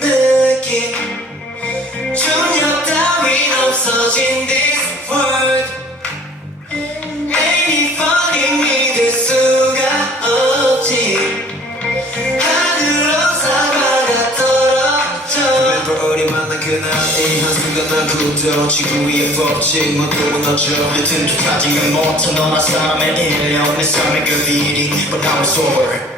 느낌. 지구 위에 법칙 모두 무너져 여튼 두가지는 못한 너나 삶의 일념 내 삶의 그 길이 But now it's over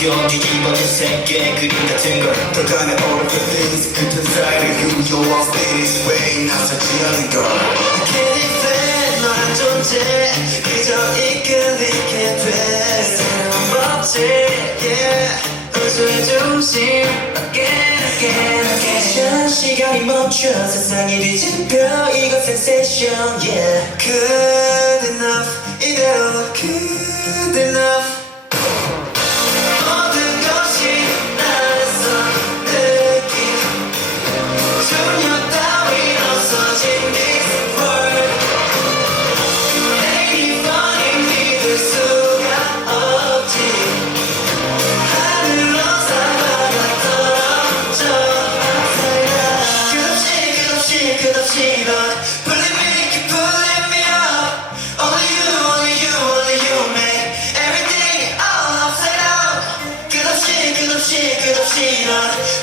맡겨 뒤집어진 세계 그림 같은 걸더 강한 얼굴 face 끝은 사이를 유효한 space 왜 나서지 않은 걸. Can't defend 너란 존재 그저 이끌리게 돼. 새로운 법칙 yeah. 우주의 중심 Again again again 시간이 멈춰 세상이 뒤집혀 이거 sensation yeah. Good enough 이대로 good enough Argentina